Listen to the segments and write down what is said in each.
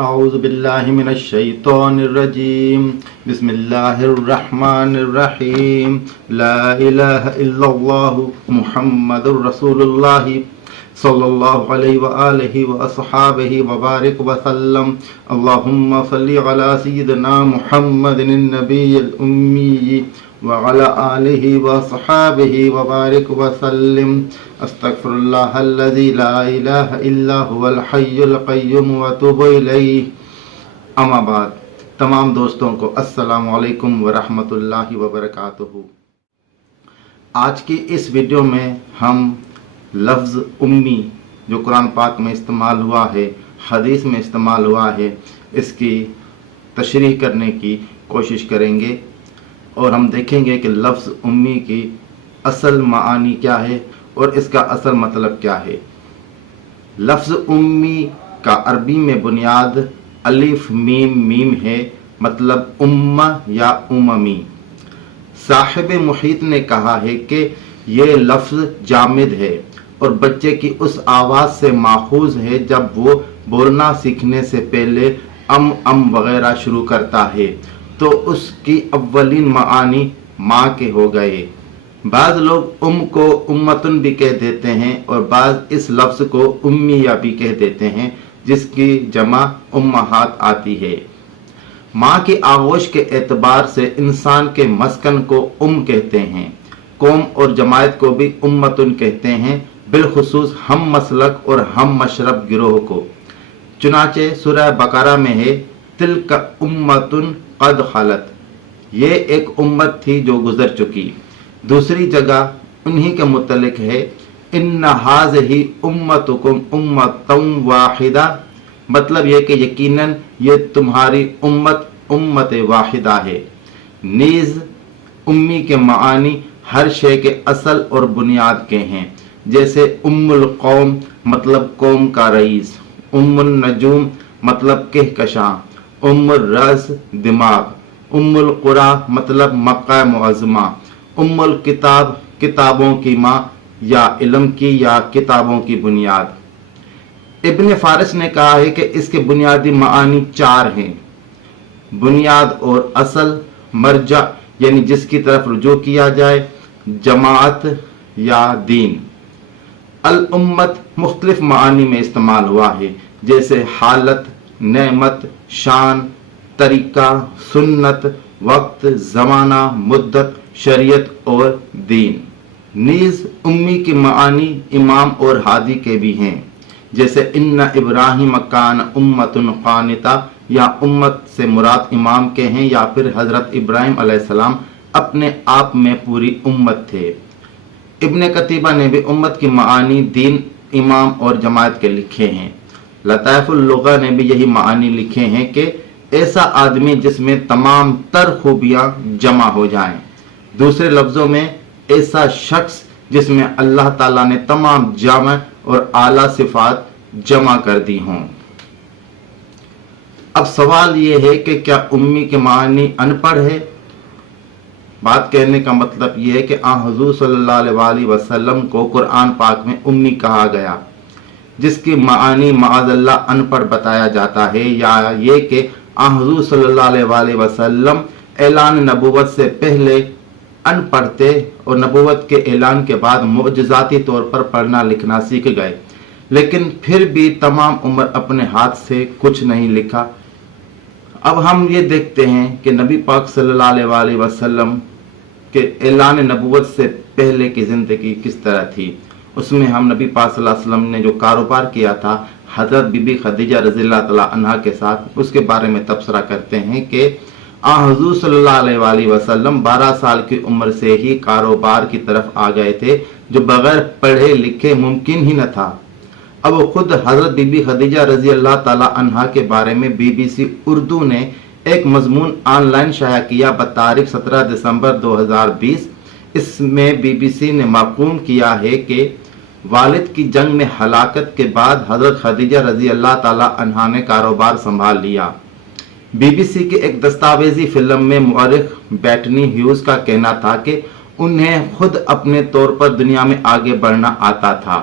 أعوذ بالله من الشيطان الرجيم بسم الله الرحمن الرحيم لا إله إلا الله محمد رسول الله صلى الله عليه وآله وأصحابه وبارك وسلم اللهم صل على سيدنا محمد النبي الأمي وعلى آله وصحابه وبارك وسلم استغفر الله الذي لا إله إلا هو الحي القيوم وأتوب إليه اما بعد تمام دوستوں کو السلام علیکم ورحمۃ اللہ وبرکاتہ۔ آج کی اس ویڈیو میں ہم لفظ امی جو قرآن پاک میں استعمال ہوا ہے، حدیث میں استعمال ہوا ہے، اس کی تشریح کرنے کی کوشش کریں گے اور ہم دیکھیں گے کہ لفظ امی کی اصل معانی کیا ہے اور اس کا اصل مطلب کیا ہے۔ لفظ امی کا عربی میں بنیاد الف میم میم ہے، مطلب امہ یا اممی۔ صاحب محیط نے کہا ہے کہ یہ لفظ جامد ہے اور بچے کی اس آواز سے ماخوذ ہے جب وہ بولنا سیکھنے سے پہلے ام وغیرہ شروع کرتا ہے، تو اس کی اولین معانی ماں کے ہو گئے۔ بعض لوگ کو امتن بھی کہہ دیتے ہیں اور بعض اس لفظ کو امیہ بھی کہہ دیتے ہیں، جس کی جمع امہات آتی ہے۔ ماں کی آغوش کے اعتبار سے انسان کے مسکن کو کہتے ہیں، قوم اور جماعت کو بھی امتن کہتے ہیں، بالخصوص ہم مسلک اور ہم مشرب گروہ کو۔ چنانچہ سورہ بقرہ میں ہے تلک امتن قد خلت، یہ ایک امت تھی جو گزر چکی۔ دوسری جگہ انہی کے متعلق ہے ان ھذہ امتکم امۃ واحدہ، مطلب یہ کہ یقیناً یہ تمہاری امت واحدہ ہے۔ نیز امی کے معانی ہر شے کے اصل اور بنیاد کے ہیں، جیسے ام القوم مطلب قوم کا رئیس، ام النجوم مطلب کہکشاں، ام الرأس دماغ، ام القرى مطلب مکہ معظمہ، ام الکتاب کتابوں کی ماں یا علم کی یا کتابوں کی بنیاد۔ ابن فارس نے کہا ہے کہ اس کے بنیادی معانی 4 ہیں: بنیاد اور اصل، مرجع یعنی جس کی طرف رجوع کیا جائے، جماعت یا دین۔ الامت مختلف معانی میں استعمال ہوا ہے، جیسے حالت، نعمت، شان، طریقہ، سنت، وقت، زمانہ، مدت، شریعت اور دین۔ نیز امی کی معانی امام اور ہادی کے بھی ہیں، جیسے ان ابراہیم کان امۃ قانتہ، یا امت سے مراد امام کے ہیں یا پھر حضرت ابراہیم علیہ السلام اپنے آپ میں پوری امت تھے۔ ابن قتیبہ نے بھی امت کی معانی دین، امام اور جماعت کے لکھے ہیں۔ لطائف اللغہ نے بھی یہی معانی لکھے ہیں کہ ایسا آدمی جس میں تمام تر خوبیاں جمع ہو جائیں، دوسرے لفظوں میں ایسا شخص جس میں اللہ تعالیٰ نے تمام جامع اور اعلیٰ صفات جمع کر دی ہوں۔ اب سوال یہ ہے کہ کیا امی کے معنی ان پڑھ ہے؟ بات کہنے کا مطلب یہ ہے کہ حضور صلی اللہ علیہ وسلم کو قرآن پاک میں امی کہا گیا، جس کی معانی معاذ اللہ ان پڑھ بتایا جاتا ہے، یا یہ کہ حضور صلی اللہ علیہ وسلم اعلان نبوت سے پہلے ان پڑھ تھے اور نبوت کے اعلان کے بعد معجزاتی طور پر پڑھنا لکھنا سیکھ گئے، لیکن پھر بھی تمام عمر اپنے ہاتھ سے کچھ نہیں لکھا۔ اب ہم یہ دیکھتے ہیں کہ نبی پاک صلی اللہ علیہ وسلم کے اعلان نبوت سے پہلے کی زندگی کس طرح تھی۔ اس میں ہم نبی پاک صلی اللہ علیہ وسلم نے جو کاروبار کیا تھا حضرت بی بی خدیجہ رضی اللہ تعالیٰ عنہا کے ساتھ، اس کے بارے میں تبصرہ کرتے ہیں کہ حضور صلی اللہ علیہ وسلم 12 سال کی عمر سے ہی کاروبار کی طرف آ گئے تھے، جو بغیر پڑھے لکھے ممکن ہی نہ تھا۔ اب خود حضرت بی بی خدیجہ رضی اللہ تعالیٰ عنہا کے بارے میں BBC اردو نے ایک مضمون آن لائن شائع کیا بتاریخ 17 دسمبر 2020۔ اس میں BBC نے محکوم کیا ہے کہ والد کی جنگ میں ہلاکت کے بعد حضرت خدیجہ رضی اللہ تعالیٰ عنہا نے کاروبار سنبھال لیا۔ BBC کی ایک دستاویزی فلم میں مورخ بیٹنی ہیوز کا کہنا تھا کہ انہیں خود اپنے طور پر دنیا میں آگے بڑھنا آتا تھا۔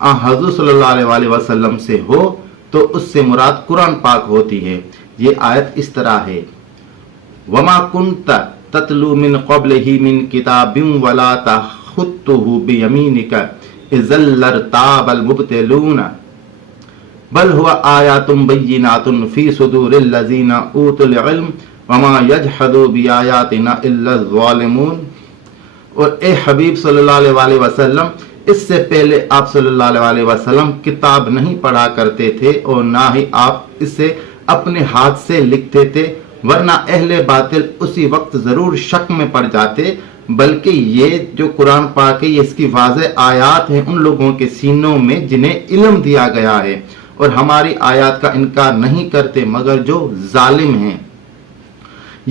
حضور صلی اللہ علیہ وسلم سے ہو تو اس سے مراد قرآن پاک ہوتی ہے۔ یہ آیت اس طرح ہے، وَمَا كُنْتَ تَتْلُو مِنْ قَبْلِهِ مِنْ كِتَابٍ وَلَا تَخُطُّهُ بِيَمِينِكَ إِذًا لَارْتَابَ الْمُبْطِلُونَ بَلْ هُوَ آيَاتٌ بَيِّنَاتٌ فِي صُدُورِ الَّذِينَ أُوتُوا الْعِلْمَ وَمَا يَجْحَدُ بِآيَاتِنَا إِلَّا الظَّالِمُونَ۔ اور اے حبیب صلی اللہ علیہ وسلم، اس سے پہلے آپ صلی اللہ علیہ وسلم کتاب نہیں پڑھا کرتے تھے اور نہ ہی آپ اسے اپنے ہاتھ سے لکھتے تھے، ورنہ اہل باطل اسی وقت ضرور شک میں پڑ جاتے، بلکہ یہ جو قرآن پاک ہے یہ اس کی واضح آیات ہیں ان لوگوں کے سینوں میں جنہیں علم دیا گیا ہے اور ہماری آیات کا انکار نہیں کرتے مگر جو ظالم ہیں۔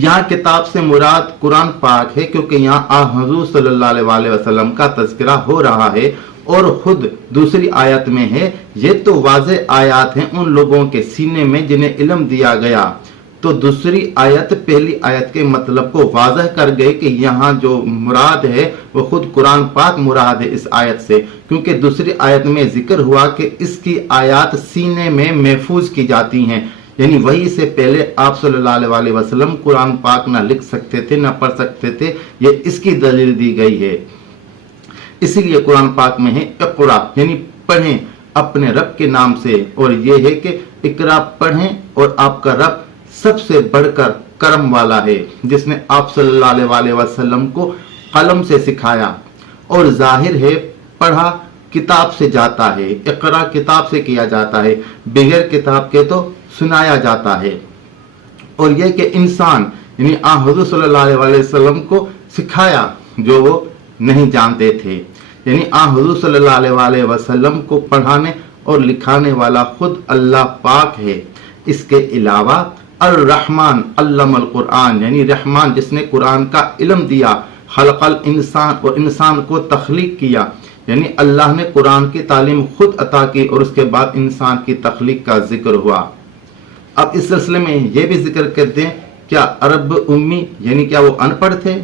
یہاں کتاب سے مراد قرآن پاک ہے کیونکہ یہاں حضور صلی اللہ علیہ وسلم کا تذکرہ ہو رہا ہے، اور خود دوسری آیت میں ہے یہ تو واضح آیات ہیں ان لوگوں کے سینے میں جنہیں علم دیا گیا۔ تو دوسری آیت پہلی آیت کے مطلب کو واضح کر گئے کہ یہاں جو مراد ہے وہ خود قرآن پاک مراد ہے اس آیت سے، کیونکہ دوسری آیت میں ذکر ہوا کہ اس کی آیات سینے میں محفوظ کی جاتی ہیں، یعنی وہی سے پہلے آپ صلی اللہ علیہ وسلم قرآن پاک نہ لکھ سکتے تھے نہ پڑھ سکتے تھے، یہ اس کی دلیل دی گئی ہے۔ اسی لیے قرآن پاک میں ہے اقرا، یعنی پڑھیں اپنے رب کے نام سے، اور یہ ہے کہ اقرا پڑھیں اور آپ کا رب سب سے بڑھ کر کرم والا ہے جس نے آپ صلی اللہ علیہ وسلم کو قلم سے سکھایا، اور ظاہر ہے پڑھا کتاب سے جاتا ہے، اقرا کتاب سے کیا جاتا ہے، بغیر کتاب کے تو سنایا جاتا ہے۔ اور یہ کہ انسان یعنی حضور صلی اللہ علیہ وسلم کو سکھایا جو وہ نہیں جانتے تھے، یعنی حضور صلی اللہ علیہ وسلم کو پڑھانے اور لکھانے والا خود اللہ پاک ہے۔ اس کے علاوہ الرحمن علم القرآن، یعنی رحمان جس نے قرآن کا علم دیا، خلق الانسان اور انسان کو تخلیق کیا، یعنی اللہ نے قرآن کی تعلیم خود عطا کی اور اس کے بعد انسان کی تخلیق کا ذکر ہوا۔ اب اس سلسلے میں یہ بھی ذکر کرتے ہیں کیا عرب امی یعنی کیا وہ ان پڑھ تھے؟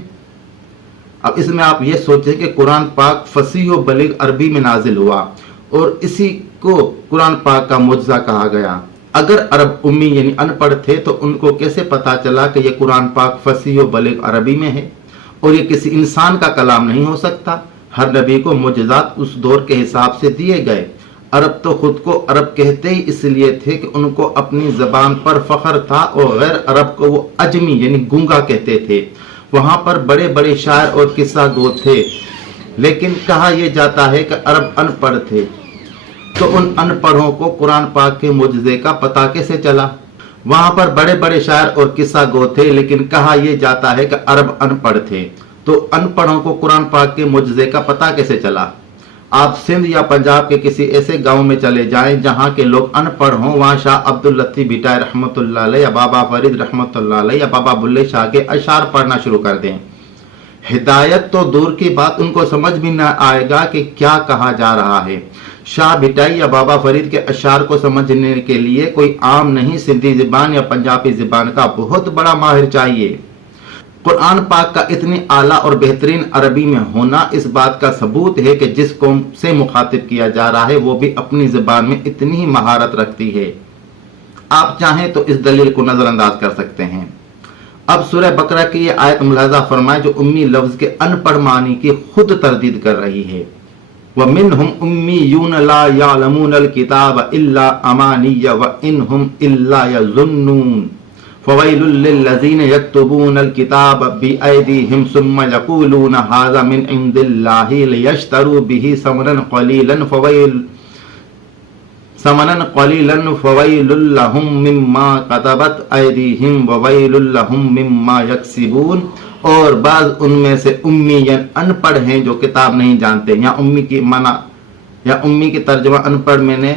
اب اس میں آپ یہ سوچیں کہ قرآن پاک فصیح و بلیغ عربی میں نازل ہوا اور اسی کو قرآن پاک کا معجزہ کہا گیا۔ اگر عرب امی یعنی ان پڑھ تھے تو ان کو کیسے پتا چلا کہ یہ قرآن پاک فصیح و بلیغ عربی میں ہے اور یہ کسی انسان کا کلام نہیں ہو سکتا؟ ہر نبی کو معجزات اس دور کے حساب سے دیے گئے۔ عرب تو خود کو عرب کہتے ہی اس لیے تھے کہ ان کو اپنی زبان پر فخر تھا، اور غیر عرب کو وہ اجمی یعنی گونگا کہتے تھے۔ وہاں پر بڑے بڑے شاعر اور قصہ گو تھے، لیکن کہا یہ جاتا ہے کہ عرب ان پڑھ تھے، تو ان ان پڑھوں کو قرآن پاک کے معجزے کا پتہ کیسے چلا؟ وہاں پر بڑے بڑے شاعر اور قصہ گو تھے، لیکن کہا یہ جاتا ہے کہ عرب ان پڑھ تھے، تو ان پڑھوں کو قرآن پاک کے معجزے کا پتہ کیسے چلا؟ آپ سندھ یا پنجاب کے کسی ایسے گاؤں میں چلے جائیں جہاں کے لوگ ان پڑھ ہوں، وہاں شاہ عبداللطیف بھٹائی رحمۃ اللہ علیہ یا بابا فرید رحمۃ اللہ علیہ یا بابا بلے شاہ کے اشعار پڑھنا شروع کر دیں، ہدایت تو دور کی بات ان کو سمجھ بھی نہ آئے گا کہ کیا کہا جا رہا ہے۔ شاہ بھٹائی یا بابا فرید کے اشعار کو سمجھنے کے لیے کوئی عام نہیں سندھی زبان یا پنجابی زبان کا بہت بڑا ماہر چاہیے۔ قرآن پاک کا اتنی اعلیٰ اور بہترین عربی میں ہونا اس بات کا ثبوت ہے کہ جس قوم سے مخاطب کیا جا رہا ہے وہ بھی اپنی زبان میں اتنی ہی مہارت رکھتی ہے۔ آپ چاہیں تو اس دلیل کو نظر انداز کر سکتے ہیں۔ اب سورہ بقرہ کی یہ آیت ملاحظہ فرمائے جو امی لفظ کے ان پڑھ معنی کی خود تردید کر رہی ہے۔ وَمِنْهُمْ أُمِّيُّونَ لَا يَعْلَمُونَ الْكِتَابَ إِلَّا أَمَانِيَّ وَإِنْهُمْ إِلَّا يَظُنُّونَ فَوَيْلٌ لِّلَّذِينَ يَكْتُبُونَ الْكِتَابَ بِأَيْدِيهِمْ ثُمَّ يَقُولُونَ هَٰذَا مِنْ عِندِ اللَّهِ لِيَشْتَرُوا بِهِ ثَمَنًا قَلِيلًا فَوَيْلٌ لَّهُم مِّمَّا كَتَبَتْ أَيْدِيهِمْ وَوَيْلٌ لَّهُم مِّمَّا يَكْسِبُونَ۔ اور بعض ان میں سے امی یا ان پڑھ ہیں جو کتاب نہیں جانتے، یا امی کی معنی یا امی کی ترجمہ ان پڑھ میں نے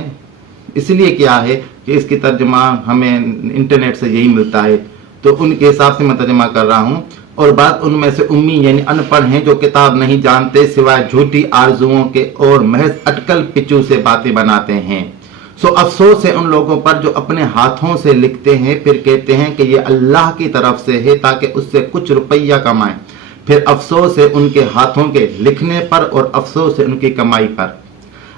اس لیے کیا ہے کہ اس کی ترجمہ ہمیں انٹرنیٹ سے یہی ملتا ہے، تو ان کے حساب سے میں ترجمہ کر رہا ہوں۔ اور بعض ان میں سے امی یعنی ان پڑھ ہیں جو کتاب نہیں جانتے سوائے جھوٹی آرزوؤں کے اور محض اٹکل پچو سے باتیں بناتے ہیں۔ سو افسوس ہے ان لوگوں پر جو اپنے ہاتھوں سے لکھتے ہیں پھر کہتے ہیں کہ یہ اللہ کی طرف سے ہے تاکہ اس سے کچھ روپیہ کمائیں، پھر افسوس ہے ان کے ہاتھوں کے لکھنے پر اور افسوس ہے ان کی کمائی پر۔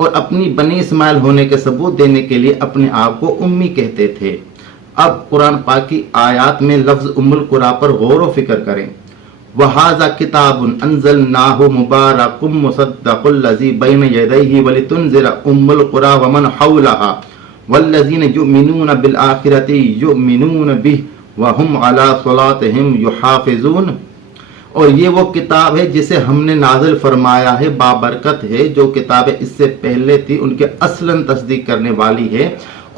اور اپنی بنی اسماعیل ہونے کے ثبوت دینے کے لیے اپنے آپ کو امی کہتے تھے۔ اب قرآن پاک کی آیات میں لفظ ام القریٰ پر غور و فکر کریں۔ وَهَذَا كِتَابٌ أَنزَلْنَاهُ مُبَارَكٌ مُصَدِّقُ الَّذِي بَيْنَ يَدَيْهِ وَلِتُنذِرَ أُمَّ الْقُرَىٰ وَمَنْ حَوْلَهَا وَالَّذِينَ يُؤْمِنُونَ بِالْآخِرَةِ يُؤْمِنُونَ بِهِ وَهُمْ عَلَىٰ صَلَاتِهِمْ يُحَافِظُونَ۔ اور یہ وہ کتاب ہے جسے ہم نے نازل فرمایا ہے، بابرکت ہے۔ جو کتابیں اس سے پہلے تھی ان کے اصلاً تصدیق کرنے والی ہے،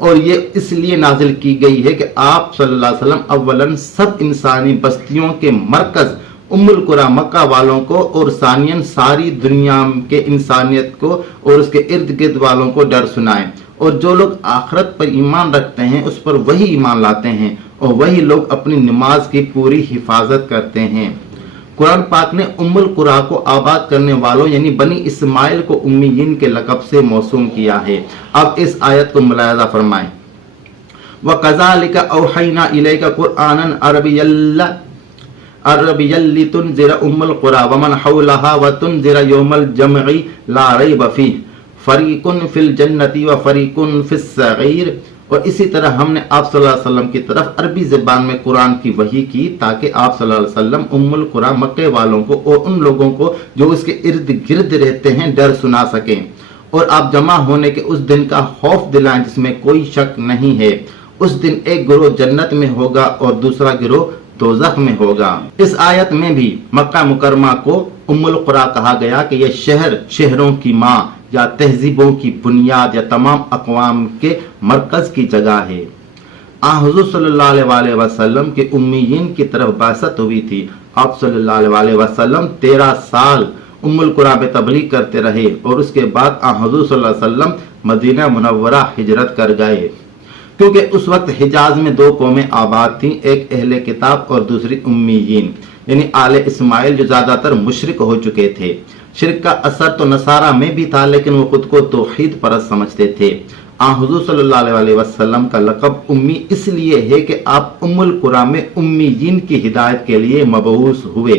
اور یہ اس لیے نازل کی گئی ہے کہ آپ صلی اللہ علیہ وسلم اولاً سب انسانی بستیوں کے مرکز ام القریٰ مکہ والوں کو، اور ثانیاً ساری دنیا کے انسانیت کو اور اس کے ارد گرد والوں کو ڈر سنائیں، اور جو لوگ آخرت پر ایمان رکھتے ہیں اس پر وہی ایمان لاتے ہیں، اور وہی لوگ اپنی نماز کی پوری حفاظت کرتے ہیں۔ قرآن پاک نے ام القریٰ کو آباد کرنے والوں یعنی بنی اسماعیل کو امیین کے لقب سے موسوم کیا ہے۔ اب اس آیت کو ملاحظہ فرمائیں۔ وَكَذَلِكَ أَوْحَيْنَا إِلَيْكَ قُرْآنًا عَرَبِيًّا لِتُنذِرَ أُمَّ الْقُرَىٰ وَمَنْ حَوْلَهَا وَتُنذِرَ يَوْمَ الْجَمْعِ لَا رَيْبَ فِيهِ فَرِيقٌ فِي الْجَنَّةِ وَفَرِيقٌ فِي السَّعِيرِ۔ اور اسی طرح ہم نے آپ صلی اللہ علیہ وسلم کی طرف عربی زبان میں قرآن کی وحی کی تاکہ آپ صلی اللہ علیہ وسلم ام القریٰ مکے والوں کو اور ان لوگوں کو جو اس کے ارد گرد رہتے ہیں ڈر سنا سکیں، اور آپ جمع ہونے کے اس دن کا خوف دلائیں جس میں کوئی شک نہیں ہے۔ اس دن ایک گروہ جنت میں ہوگا اور دوسرا گروہ دوزخ میں ہوگا۔ اس آیت میں بھی مکہ مکرمہ کو ام القریٰ کہا گیا کہ یہ شہر شہروں کی ماں یا تہذیبوں کی بنیاد یا تمام اقوام کے مرکز کی جگہ ہے۔ حضور صلی اللہ علیہ وسلم کے امیین کی طرف بعثت ہوئی تھی۔ آپ صلی اللہ علیہ وسلم 13 سال ام القریٰ میں تبلیغ کرتے رہے، اور اس کے بعد حضور صلی اللہ علیہ وسلم مدینہ منورہ ہجرت کر گئے، کیونکہ اس وقت حجاز میں 2 قومیں آباد تھیں، ایک اہل کتاب اور دوسری امیین یعنی آل اسماعیل جو زیادہ تر مشرک ہو چکے تھے۔ شرک کا اثر تو نصارہ میں بھی تھا، لیکن وہ خود کو توحید پرست سمجھتے تھے۔ حضور صلی اللہ علیہ وسلم کا لقب امی اس لیے ہے کہ آپ ام القریٰ میں امیین کی ہدایت کے لیے مبعوث ہوئے،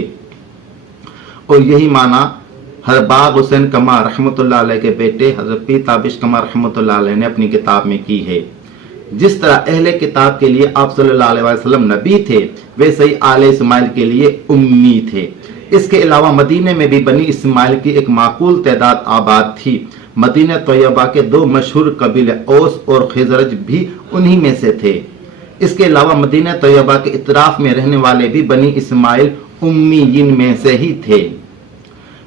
اور یہی معنی حرباب حسین کما رحمۃ اللہ علیہ کے بیٹے حضرت پیر تابش کما رحمۃ اللہ علیہ نے اپنی کتاب میں کی ہے۔ جس طرح اہل کتاب کے لیے آپ صلی اللہ علیہ وسلم نبی تھے، ویسے ہی آل اسماعیل کے لیے امی تھے۔ اس کے علاوہ مدینے میں بھی بنی اسماعیل کی ایک معقول تعداد آباد تھی۔ مدینہ طیبہ کے 2 مشہور قبیلے اوس اور خزرج بھی انہی میں سے تھے۔ اس کے علاوہ مدینہ طیبہ کے اطراف میں رہنے والے بھی بنی اسماعیل امیین میں سے ہی تھے۔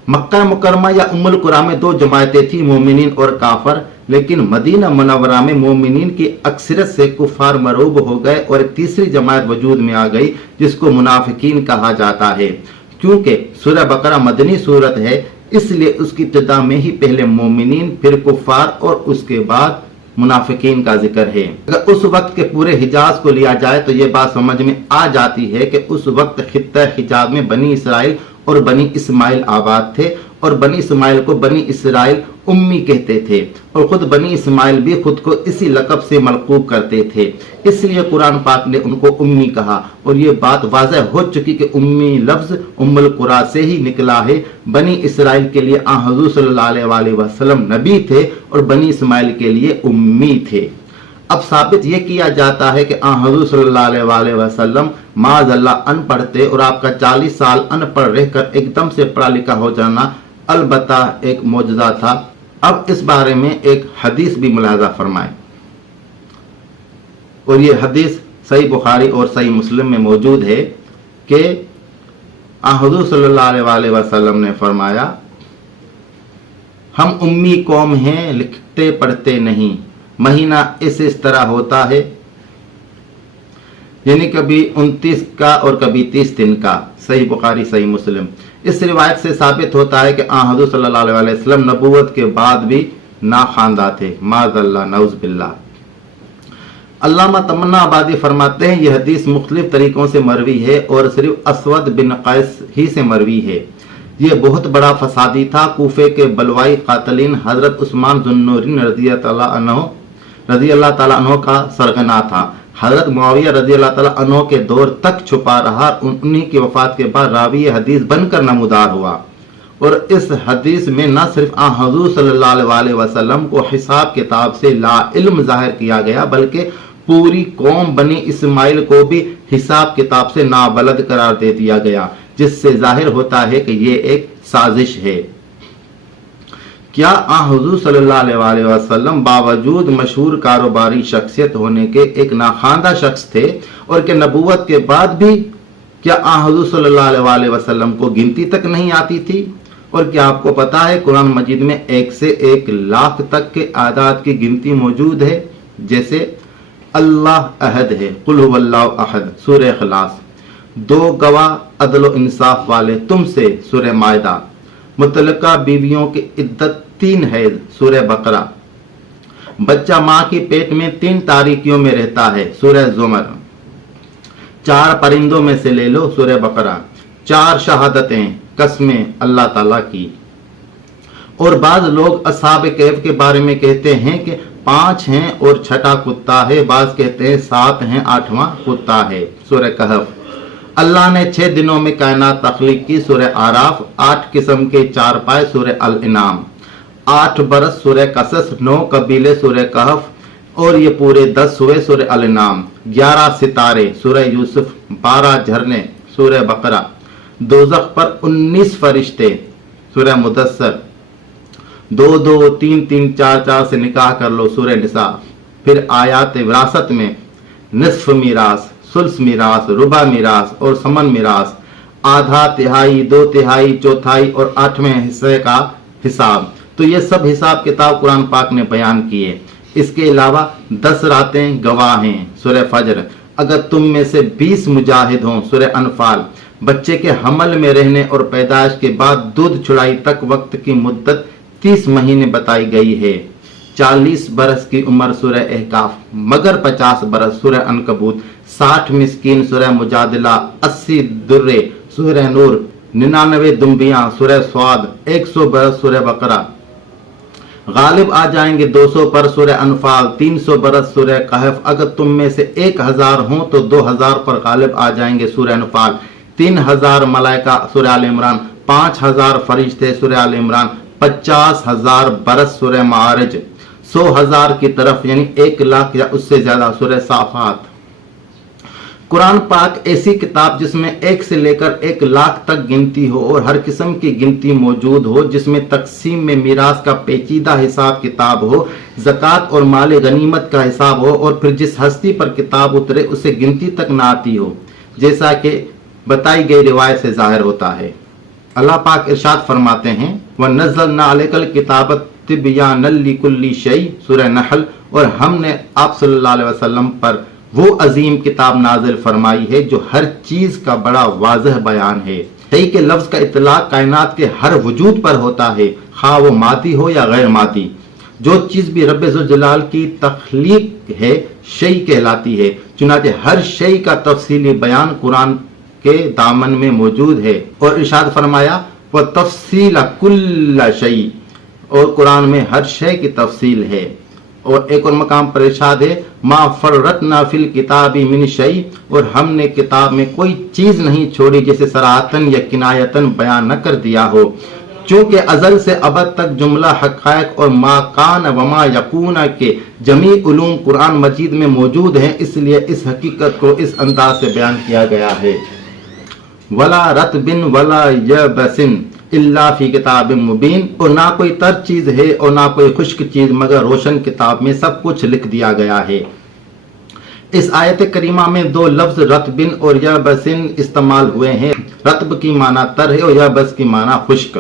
مکہ مکرمہ یا ام القریٰ میں 2 جماعتیں تھیں، مومنین اور کافر، لیکن مدینہ منورہ میں مومنین کی اکثریت سے کفار مرعوب ہو گئے، اور ایک تیسری جماعت وجود میں آ گئی جس کو منافقین کہا جاتا ہے۔ کیونکہ سورہ بقرہ مدنی سورت ہے، اس لیے اس کی ابتدا میں ہی پہلے مومنین، پھر کفار اور اس کے بعد منافقین کا ذکر ہے۔ اگر اس وقت کے پورے حجاز کو لیا جائے تو یہ بات سمجھ میں آ جاتی ہے کہ اس وقت خطہ حجاز میں بنی اسرائیل اور بنی اسماعیل آباد تھے، اور بنی اسماعیل کو بنی اسرائیل امی کہتے تھے، اور خود بنی اسماعیل بھی خود کو اسی لقب سے ملقوب کرتے تھے، اس لیے قرآن پاک نے ان کو امی کہا، اور یہ بات واضح ہو چکی کہ امی لفظ ام القریٰ سے ہی نکلا ہے۔ بنی اسرائیل کے لیے حضور صلی اللہ علیہ وسلم نبی تھے، اور بنی اسماعیل کے لیے امی تھے۔ اب ثابت یہ کیا جاتا ہے کہ حضور صلی اللہ علیہ وسلم معاذ اللہ ان پڑھ تھے، اور آپ کا 40 سال ان پڑھ رہ کر ایک دم سے پڑھا لکھا ہو جانا البتہ ایک معجزہ تھا۔ اب اس بارے میں ایک حدیث بھی ملاحظہ فرمائیں، اور یہ حدیث صحیح بخاری اور صحیح مسلم میں موجود ہے کہ حضور صلی اللہ علیہ وسلم نے فرمایا، ہم امی قوم ہیں، لکھتے پڑھتے نہیں، مہینہ اس طرح ہوتا ہے، یعنی کبھی 29 کا اور کبھی 30 دن کا۔ صحیح بخاری صحیح مسلم۔ اس روایت سے ثابت ہوتا ہے کہ حضور صلی اللہ علیہ وسلم نبوت کے بعد بھی ناخواندہ تھے، معاذ اللہ، نعوذ باللہ۔ علامہ تمنا آبادی فرماتے ہیں یہ حدیث مختلف طریقوں سے مروی ہے، اور صرف اسود بن قیس ہی سے مروی ہے۔ یہ بہت بڑا فسادی تھا، کوفے کے بلوائی قاتلین حضرت عثمان ذو النورین رضی اللہ تعالیٰ عنہ کا سرغنہ تھا۔ حضرت معاویہ رضی اللہ تعالیٰ عنہ کے دور تک چھپا رہا، انہی کی وفات کے بعد راوی حدیث بن کر نمودار ہوا، اور اس حدیث میں نہ صرف آن حضور صلی اللہ علیہ وسلم کو حساب کتاب سے لا علم ظاہر کیا گیا بلکہ پوری قوم بنی اسماعیل کو بھی حساب کتاب سے نابلد قرار دے دیا گیا، جس سے ظاہر ہوتا ہے کہ یہ ایک سازش ہے۔ کیا آن حضور صلی اللہ علیہ وسلم باوجود مشہور کاروباری شخصیت ہونے کے ایک ناخواندہ شخص تھے، اور کہ نبوت کے بعد بھی کیا آن حضور صلی اللہ علیہ وسلم کو گنتی تک نہیں آتی تھی؟ اور کیا آپ کو پتا ہے قرآن مجید میں 1 سے 1 لاکھ تک کے اعداد کی گنتی موجود ہے، جیسے اللہ احد ہے، قل هو اللہ احد سورہ اخلاص، 2 گواہ عدل و انصاف والے تم سے سورہ مائدہ، متعلقہ بیویوں کی عدت 3 حیض سورہ بقرہ، بچہ ماں کی پیٹ میں 3 تاریکیوں میں رہتا ہے سورہ زمر، 4 پرندوں میں سے لے لو سورہ بقرہ، 4 شہادتیں قسمیں اللہ تعالیٰ کی۔ اور بعض لوگ اصحاب کہف کے بارے میں کہتے ہیں کہ 5 ہیں اور 6واں کتا ہے، بعض کہتے ہیں 7 ہیں 8واں کتا ہے سورہ کہف۔ اللہ نے 6 دنوں میں کائنات تخلیق کی سورہ آراف، 8 قسم کے 4 پائے سورہ الانعام، 8 برس سورہ قصص، 9 قبیلے سورہ کہف، اور یہ پورے 10 ہوئے سورہ الانعام، 11 ستارے سورہ یوسف، 12 جھرنے سورہ بقرہ، دوزخ پر 19 فرشتے سورہ مدثر، 2 2 3 3 4 4 سے نکاح کر لو سورہ نساء۔ پھر آیات وراثت میں نصف میراث، ثلث میراث، ربع میراث اور ثمن میراث، آدھا، تہائی، 2 تہائی، چوتھائی اور 8ویں حصے کا حساب۔ تو یہ سب حساب کتاب قرآن پاک نے بیان کیے۔ اس کے علاوہ 10 راتیں گواہ ہیں سورہ فجر، اگر تم میں سے 20 مجاہد ہوں سورہ انفال، بچے کے حمل میں رہنے اور پیدائش کے بعد دودھ چھڑائی تک وقت کی مدت 30 مہینے بتائی گئی ہے، 40 برس کی عمر سورہ احقاف، مگر 50 برس سورہ عنکبوت، 60 مسکین سورہ مجادلہ، 80 درے سورہ نور، 99 دمبیاں سورہ سواد، 100 برس سورہ بقرہ، غالب آ جائیں گے 200 پر سورہ انفال، 300 برس سورہ کہف، اگر تم میں سے 1000 ہوں تو 2000 پر غالب آ جائیں گے سورہ انفال، 3000 ملائکہ سورہ آل عمران، 5000 فرشتے سورہ آل عمران، 50,000 برس سورہ معارج، 100,000 کی طرف یعنی 1 لاکھ یا اس سے زیادہ سورہ صافات۔ قرآن پاک ایسی کتاب جس میں 1 سے لے کر 1 لاکھ تک گنتی ہو اور ہر قسم کی گنتی موجود ہو، جس میں تقسیم میں میراث کا پیچیدہ حساب کتاب ہو، زکوٰۃ اور مال غنیمت کا حساب ہو، اور پھر جس ہستی پر کتاب اترے اسے گنتی تک نہ آتی ہو، جیسا کہ بتائی گئی روایت سے ظاہر ہوتا ہے۔ اللہ پاک ارشاد فرماتے ہیں وَنَزَّلْنَا عَلَيْكَ الْكِتَابَ تِبْيَانًا لِكُلِّ شَيْءٍ سورہ نحل، اور ہم نے آپ صلی اللہ علیہ وسلم پر وہ عظیم کتاب نازل فرمائی ہے جو ہر چیز کا بڑا واضح بیان ہے۔ صحیح کے لفظ کا اطلاق کائنات کے ہر وجود پر ہوتا ہے، خواہ وہ مادی ہو یا غیر مادی۔ جو چیز بھی رب ذوالجلال کی تخلیق ہے شیء کہلاتی ہے، چنانچہ ہر شیء کا تفصیلی بیان قرآن کے دامن میں موجود ہے۔ اور ارشاد فرمایا وَتَفْصِيلَ كُلَّ شَيْءٍ، اور قرآن میں ہر شے کی تفصیل ہے۔ اور ایک اور مقام پر ارشاد ہے ما فرطنا فی الکتاب من شیء، اور ہم نے کتاب میں کوئی چیز نہیں چھوڑی جسے صراحتاً یا کنایتاً بیان نہ کر دیا ہو۔ چونکہ ازل سے ابد تک جملہ حقائق اور ما کان وما یکون کے جمیع علوم قرآن مجید میں موجود ہیں، اس لیے اس حقیقت کو اس انداز سے بیان کیا گیا ہے ولا رطب ولا یبس الا فی کتاب مبین، اور نہ کوئی تر چیز ہے اور نہ کوئی خشک چیز مگر روشن کتاب میں سب کچھ لکھ دیا گیا ہے۔ اس آیت کریمہ میں 2 لفظ رطبن اور یبسن استعمال ہوئے ہیں۔ رطب کی معنی تر ہے اور یبس کی معنی خشک۔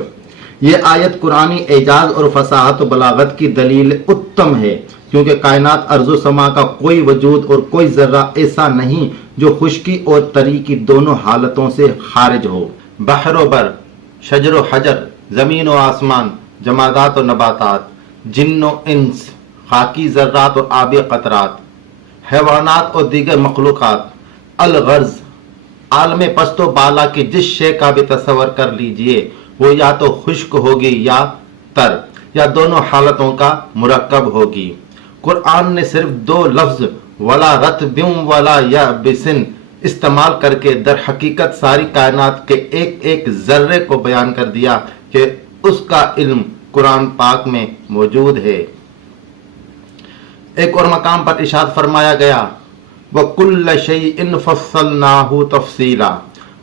یہ آیت قرآنی اعجاز اور فصاحت و بلاغت کی دلیل اتم ہے، کیونکہ کائنات ارض و سما کا کوئی وجود اور کوئی ذرہ ایسا نہیں جو خشکی اور تری کی دونوں حالتوں سے خارج ہو۔ بحر و بر، شجر و حجر، زمین و آسمان، جمادات و نباتات، جن و انس، خاکی ذرات اور آبی قطرات، حیوانات اور دیگر مخلوقات، الغرض عالم پست و بالا کی جس شے کا بھی تصور کر لیجئے وہ یا تو خشک ہوگی یا تر، یا دونوں حالتوں کا مرکب ہوگی۔ قرآن نے صرف 2 لفظ ولا رطب ولا یابسن استعمال کر کے در حقیقت ساری کائنات کے ایک ایک ذرے کو بیان کر دیا، کہ اس کا علم قرآن پاک میں موجود ہے۔ ایک اور مقام پر ارشاد فرمایا گیا وَكُلَّ شَيْءٍ فَصَّلْنَاهُ تَفْصِيلًا،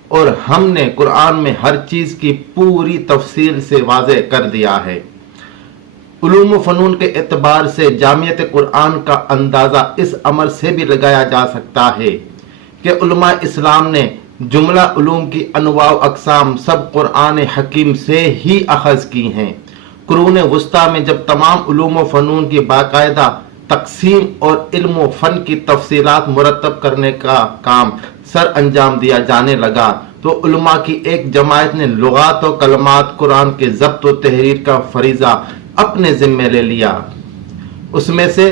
اور ہم نے قرآن میں ہر چیز کی پوری تفصیل سے واضح کر دیا ہے۔ علوم و فنون کے اعتبار سے جامعیت قرآن کا اندازہ اس امر سے بھی لگایا جا سکتا ہے کہ علماء اسلام نے جملہ علوم کی انواع و اقسام سب قرآن حکیم سے ہی اخذ کی ہیں۔ قرون وسطیٰ میں جب تمام علوم و فنون کی باقاعدہ تقسیم اور علم و فن کی تفصیلات مرتب کرنے کا کام سر انجام دیا جانے لگا تو علماء کی ایک جماعت نے لغات و کلمات قرآن کے ضبط و تحریر کا فریضہ اپنے ذمے لے لیا۔ اس میں سے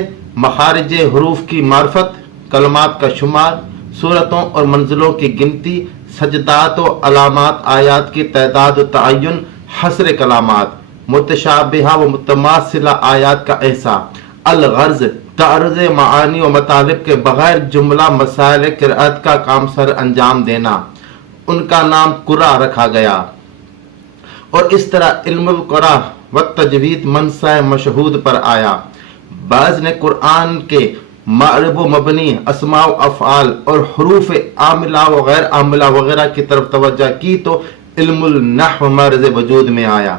مخارج حروف کی معرفت، کلمات کا شمار، صورتوں اور منزلوں کی گنتی، سجدات و علامات، آیات کی تعداد و تعین، حصر کلامات، متشابہہ و متماثلہ آیات کا احصاء، الغرض تعرض معانی و مطالب کے بغیر جملہ مسائل قرأت کا کام سر انجام دینا، ان کا نام قرآ رکھا گیا۔ اور اس طرح علم القرآ و تجوید منصہ مشہود پر آیا۔ بعض نے قرآن کے معرب و مبنی، اسماء و افعال اور حروف عاملہ و غیر عاملہ وغیرہ کی طرف توجہ کی تو علم النحو مرز وجود میں آیا،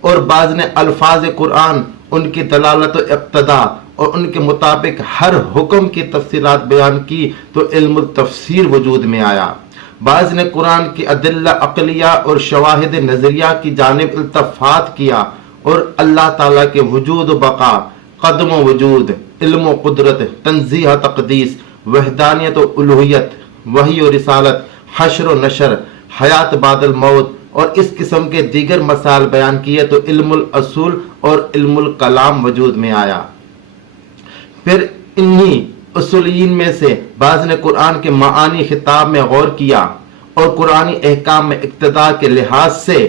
اور بعض نے الفاظ قرآن، ان کی دلالت و اقتضا اور ان کے مطابق ہر حکم کی تفصیلات بیان کی تو علم التفسیر وجود میں آیا۔ بعض نے قرآن کی ادلہ عقلیہ اور شواہد نظریہ کی جانب التفات کیا اور اللہ تعالیٰ کے وجود و بقا، قدم و وجود، علم و قدرت، تنزیہ تقدیس، وحدانیت و الوہیت، وحی و رسالت، حشر و نشر، حیات بعد الموت اور اس قسم کے دیگر مسائل بیان کیے تو علم الاصول اور علم الکلام وجود میں آیا۔ پھر انہی اصولین میں سے بعض نے قرآن کے معانی خطاب میں غور کیا اور قرآنی احکام میں اقتداء کے لحاظ سے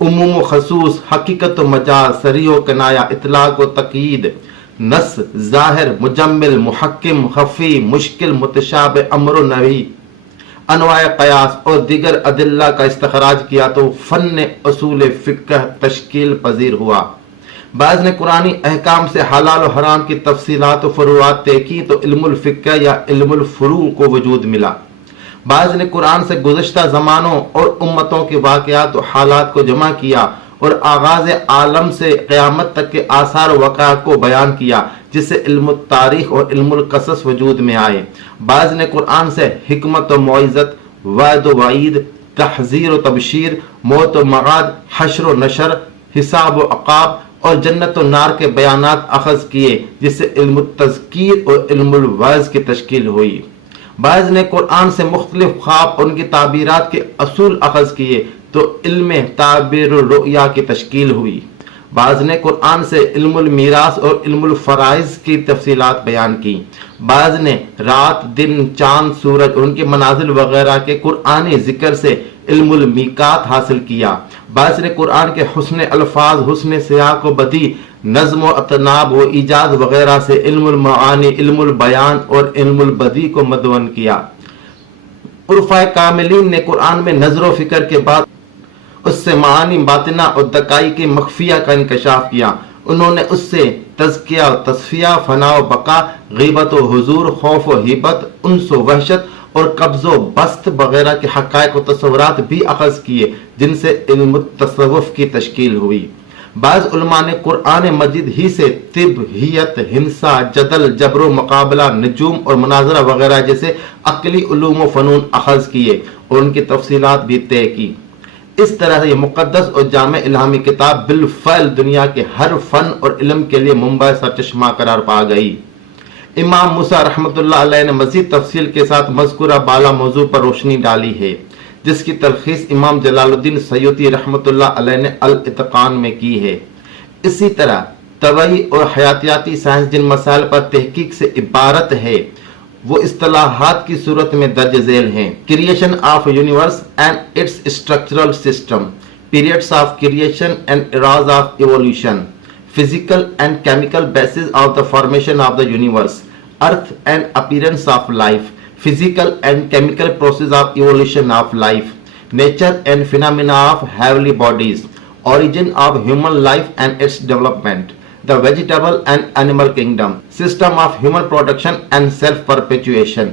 عموم و خصوص، حقیقت و مجاز، صریح و کنایہ، اطلاق و تقیید، نص، ظاہر، مجمل، محکم، خفی، مشکل، متشابہ، امر و نہی، انواع قیاس اور دیگر ادلہ کا استخراج کیا تو فن اصول فقہ تشکیل پذیر ہوا۔ بعض نے قرآنی احکام سے حلال و حرام کی تفصیلات و فروعات طے کی تو علم الفقہ یا علم الفروع کو وجود ملا۔ بعض نے قرآن سے گزشتہ زمانوں اور امتوں کے واقعات و حالات کو جمع کیا اور آغاز عالم سے قیامت تک کے آثار و وقائع کو بیان کیا، جس سے علم التاریخ اور علم القصص وجود میں آئے۔ بعض نے قرآن سے حکمت و موعظت، وعد و وعید، تحذیر و تبشیر، موت و معاد، حشر و نشر، حساب و عقاب اور جنت و نار کے بیانات اخذ کیے، جس سے علم التذکیر اور علم الوعظ کی تشکیل ہوئی۔ بعض نے قرآن سے مختلف خواب اور ان کی تعبیرات کے اصول اخذ کیے تو علم تعبیر الرؤیا کی تشکیل ہوئی۔ بعض نے قرآن سے علم المیراث اور علم الفرائض کی تفصیلات بیان کی۔ بعض نے رات، دن، چاند، سورج اور ان کے منازل وغیرہ کے قرآنی ذکر سے علم المیقات حاصل کیا۔ بعض نے قرآن کے حسن الفاظ، حسن سیاق و بدیع، نظم و اطناب و ایجاز وغیرہ سے علم المعانی، علم البیان اور علم البدیع کو مدون کیا۔ عرفاء کاملین نے قرآن میں نظر و فکر کے بعد اس سے معانی باطنہ اور دقائق مخفیہ کا انکشاف کیا۔ انہوں نے اس سے تزکیہ و تصفیہ، فنا و بقا، غیبت و حضور، خوف و ہیبت، انس و وحشت اور قبض و بسط وغیرہ کے حقائق و تصورات بھی اخذ کیے، جن سے علم التصوف کی تشکیل ہوئی۔ بعض علماء نے قرآن مجید ہی سے طب، حیت، ہندسہ، جدل، جبر و مقابلہ، نجوم اور مناظرہ وغیرہ جیسے عقلی علوم و فنون اخذ کیے اور ان کی تفصیلات بھی طے کی۔ اس طرح یہ مقدس اور جامع الہامی کتاب بالفعل دنیا کے ہر فن اور علم کے لیے منبع سرچشمہ قرار پا گئی۔ امام موسیٰ رحمۃ اللہ علیہ نے مزید تفصیل کے ساتھ مذکورہ بالا موضوع پر روشنی ڈالی ہے، جس کی تلخیص امام جلال الدین سیوطی رحمۃ اللہ علیہ نے الاتقان میں کی ہے۔ اسی طرح طبعی اور حیاتیاتی سائنس جن مسائل پر تحقیق سے عبارت ہے وہ اصطلاحات کی صورت میں درج ذیل ہیں: creation of universe and its structural system, periods of creation and eras of evolution, physical and chemical basis of the formation of the universe, earth and appearance of life, physical and chemical process of evolution of life, nature and phenomena of heavenly bodies, origin of human life and its development, the vegetable and animal kingdom, system of human production and self perpetuation.